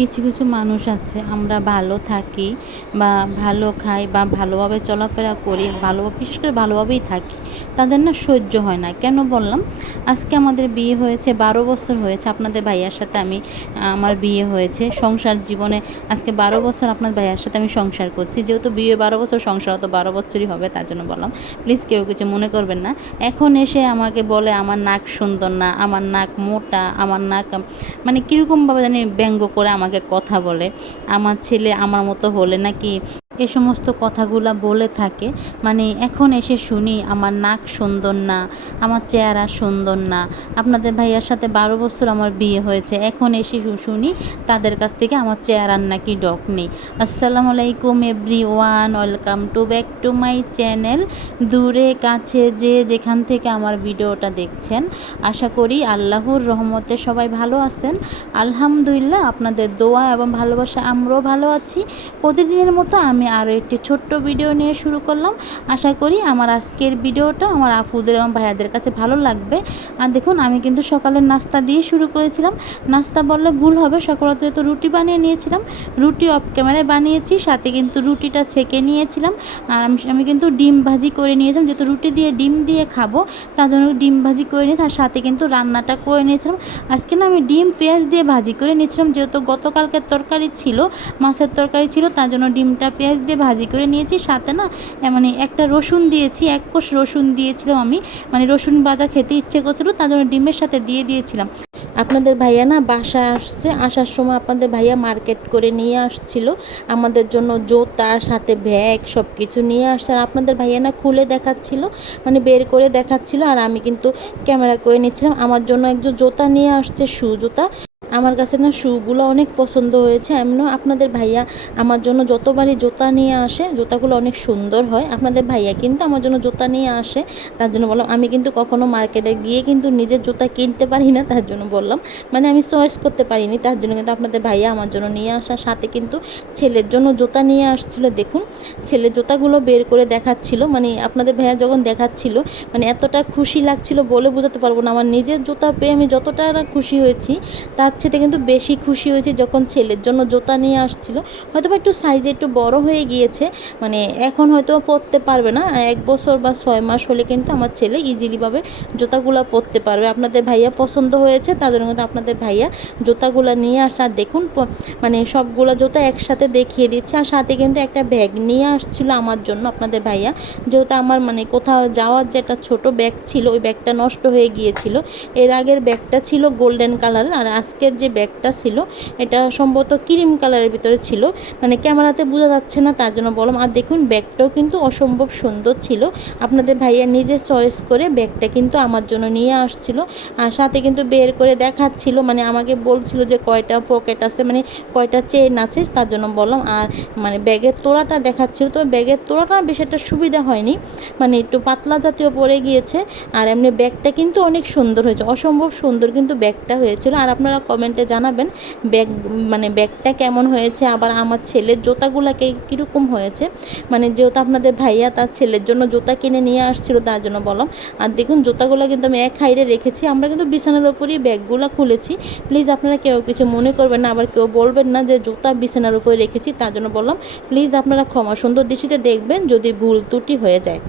কিছু কিছু মানুষ আছে আমরা ভালো থাকি বা ভালো খাই বা ভালোভাবে চলাফেরা করি, বিশেষ করে ভালোভাবেই থাকি, তাদের না সহ্য হয় না। কেন বললাম? আজকে আমাদের বিয়ে হয়েছে, 12 বছর হয়েছে। আপনাদের ভাইয়ার সাথে আমার বিয়ে হয়েছে। সংসার জীবনে আজকে 12 বছর আপনার ভাইয়ার সাথে আমি সংসার করছি। যেহেতু বিয়ে 12 বছর, সংসার তো 12 বছরই হবে, তার জন্য বললাম। প্লিজ কেউ কিছু মনে করবেন না। এখন এসে আমাকে বলে আমার নাক সুন্দর না, আমার নাক মোটা, আমার নাক মানে কীরকমভাবে জানি ব্যঙ্গ করে আমাকে কথা বলে। আমার ছেলে আমার মতো হলে নাকি এ সমস্ত কথাগুলা বলে থাকে। মানে এখন এসে শুনি আমার নাক সুন্দর না, আমার চেহারা সুন্দর না। আপনাদের ভাইয়ার সাথে 12 বছর আমার বিয়ে হয়েছে, এখন এসে শুনি তাদের কাছ থেকে আমার চেহারার নাকি ডক নেই। আসসালামু আলাইকুম everyone, welcome to back to my channel. দূরে কাছে যে যেখান থেকে আমার ভিডিওটা দেখছেন, আশা করি আল্লাহর রহমতে সবাই ভালো আছেন। আলহামদুলিল্লাহ, আপনাদের দোয়া এবং ভালোবাসা আমরাও ভালো আছি। প্রতিদিনের মতো আমি আরও একটি ছোট্ট ভিডিও নিয়ে শুরু করলাম। আশা করি আমার আজকের ভিডিওটা আমার আপুদের এবং ভাইয়াদের কাছে ভালো লাগবে। আর দেখুন, আমি কিন্তু সকালের নাস্তা দিয়ে শুরু করেছিলাম। নাস্তা বললে ভুল হবে, সকালে তো রুটি বানিয়ে নিয়েছিলাম। রুটি অফ ক্যামেরায় বানিয়েছি, সাথে কিন্তু রুটিটা ছেঁকে নিয়েছিলাম। আর আমি কিন্তু ডিম ভাজি করে নিয়েছিলাম, যেহেতু রুটি দিয়ে ডিম দিয়ে খাবো, তার জন্য ডিম ভাজি করে নিয়েছি। আর সাথে কিন্তু রান্নাটা করে নিয়েছিলাম। আজকে না আমি ডিম পেঁয়াজ দিয়ে ভাজি করে নিয়েছিলাম, যেহেতু গতকালকের তরকারি ছিল, মাছের তরকারি ছিল, তার জন্য ডিমটা পেঁয়াজ দিয়ে ভাজি করে নিয়েছি। সাথে না মানে একটা রসুন দিয়েছি, 1 কোষ রসুন দিয়েছিলাম আমি, মানে রসুন ভাজা খেতে ইচ্ছে করছিলো, তার জন্য ডিমের সাথে দিয়ে দিয়েছিলাম। আপনাদের ভাইয়া না বাসায় আসছে, আসার সময় আপনাদের ভাইয়া মার্কেট করে নিয়ে আসছিল আমাদের জন্য জুতা, সাথে ব্যাগ, সব কিছু নিয়ে আসছে। আর আপনাদের ভাইয়া না খুলে দেখাচ্ছিল, মানে বের করে দেখাচ্ছিল, আর আমি কিন্তু ক্যামেরা করে নিচ্ছিলাম। আমার জন্য একজন জুতা নিয়ে আসছে, জুতা। আমার কাছে না শুগুলো অনেক পছন্দ হয়েছে। এমনও আপনাদের ভাইয়া আমার জন্য যতবারই জুতা নিয়ে আসে, জুতাগুলো অনেক সুন্দর হয়। আপনাদের ভাইয়া কিন্তু আমার জন্য জুতা নিয়ে আসে, তার জন্য বললাম। আমি কিন্তু কখনো মার্কেটে গিয়ে কিন্তু নিজের জুতা কিনতে পারি না, তার জন্য বললাম, মানে আমি চয়েস করতে পারিনি, তার জন্য কিন্তু আপনাদের ভাইয়া আমার জন্য নিয়ে আসার সাথে কিন্তু ছেলের জন্য জুতা নিয়ে আসছিল। দেখুন, ছেলের জুতাগুলো বের করে দেখাচ্ছিল, মানে আপনাদের ভাইয়া যখন দেখাচ্ছিল, মানে এতটা খুশি লাগছিল বলে বোঝাতে পারবো না। আমার নিজের জুতা পেয়ে আমি যতটা না খুশি হয়েছি, তার চেয়ে কিন্তু বেশি খুশি হয়েছি যখন ছেলের জন্য জুতা নিয়ে আসছিল। হয়তো বা একটু সাইজে একটু বড় হয়ে গিয়েছে, মানে এখন হয়তো পরতে পারবে না। 1 বছর বা 6 মাস হলে কিন্তু আমার ছেলে ইজিলিভাবে জুতাগুলো পরতে পারবে। আপনাদের ভাইয়া পছন্দ হয়েছে, তার জন্য কিন্তু আপনাদের ভাইয়া জুতাগুলো নিয়ে আসছে। আর দেখুন, মানে সবগুলো জুতা একসাথে দেখিয়ে দিচ্ছে। আর সাথে কিন্তু একটা ব্যাগ নিয়ে আসছিল আমার জন্য আপনাদের ভাইয়া, যেহেতু আমার মানে কোথাও যাওয়ার যে একটা ছোটো ব্যাগ ছিল, ওই ব্যাগটা নষ্ট হয়ে গিয়েছিল। এর আগের ব্যাগটা ছিল গোল্ডেন কালারের, আর আজকের যে ব্যাগটা ছিল এটা সম্ভবত ক্রিম কালারের ভিতরে ছিল, মানে ক্যামেরাতে বোঝা যাচ্ছে না, তার জন্য বললাম। আর দেখুন, ব্যাগটাও কিন্তু অসম্ভব সুন্দর ছিল। আপনাদের ভাইয়া নিজে চয়েস করে ব্যাগটা কিন্তু আমার জন্য নিয়ে আসছিল। আর সাথে কিন্তু বের করে দেখাচ্ছিল, মানে আমাকে বলছিল যে কয়টা পকেট আছে, মানে কয়টা চেন আছে, তার জন্য বললাম। আর মানে ব্যাগের তোড়াটা দেখাচ্ছিল, তো ব্যাগের তোড়াটা বেশ একটা সুবিধা হয়নি, মানে একটু পাতলা জাতীয় পড়ে গিয়েছে। আর এমনি ব্যাগটা কিন্তু অনেক সুন্দর হয়েছে, অসম্ভব সুন্দর কিন্তু ব্যাগটা হয়েছিল। আর আপনারা কমেন্টে জানাবেন ব্যাগটা কেমন হয়েছে, আবার আমার ছেলের জুতাগুলোকে কীরকম হয়েছে। মানে যেহেতু আপনাদের ভাইয়া তার ছেলের জন্য জুতা কিনে নিয়ে আসছিল, তার জন্য বললাম। আর দেখুন, জুতাগুলো কিন্তু আমি এক হাইরে রেখেছি, আমরা কিন্তু বিছানার ওপরই ব্যাগগুলো খুলেছি। প্লিজ আপনারা কেউ কিছু মনে করবেন না, আবার কেউ বলবেন না যে জুতা বিছানার উপরে রেখেছি, তার জন্য বললাম। প্লিজ আপনারা ক্ষমা সুন্দর দৃষ্টিতে দেখবেন যদি ভুল ত্রুটি হয়ে যায়।